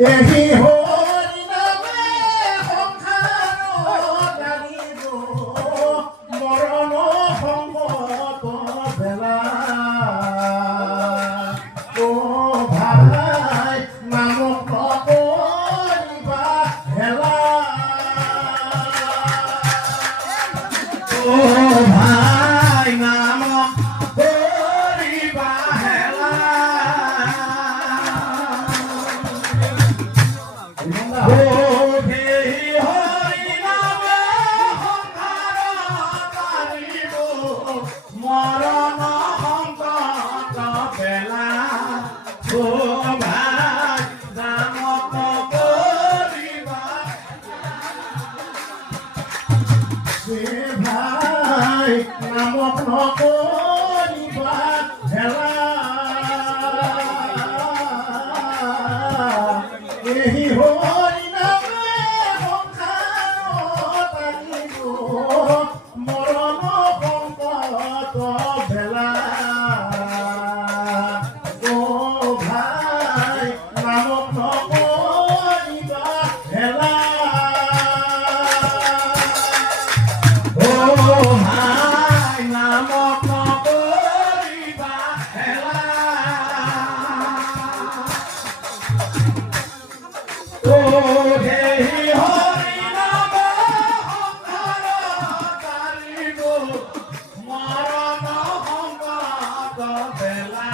এহি হৰি নামে সংসাৰত লাগিব মৰণ সংকট বেলা অ ভাই নামক নকৰিবা হেলা অ ভাই নামক কৰিবা হেলা নামক নকৰিবা হেলা এহি হৰি নামে সংসাৰত আনিব মৰণ সংকট বেলা অ ভাই নামক নকৰিবা হেলা অ ভাই নামক নকৰিবা হেলা অ দেহি হৰি নামে সংসাৰত আনিব মৰণ সংকট বেলা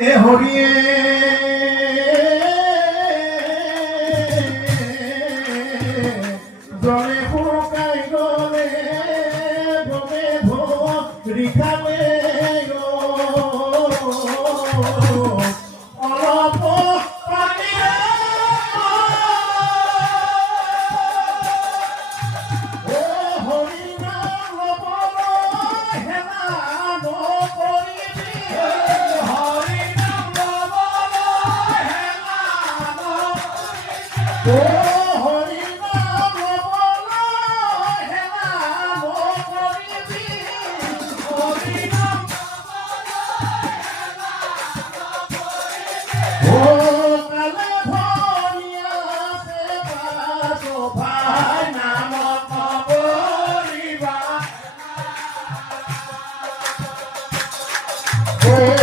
এ হৰিয়ে জলে শুকাই গলে গলে ধৰিখালে অলপ পানীৰে অ হৰি নাম ল'বলৈ হেলা নকৰিবি হৰি নাম ল'বলৈ হেলা নকৰিবি অ হৰি নাম ল'বলৈ হেলা নকৰিবি হৰি নাম অ কালে ভৰিয়া আছে বাট ভাই নামক নকৰিবা অ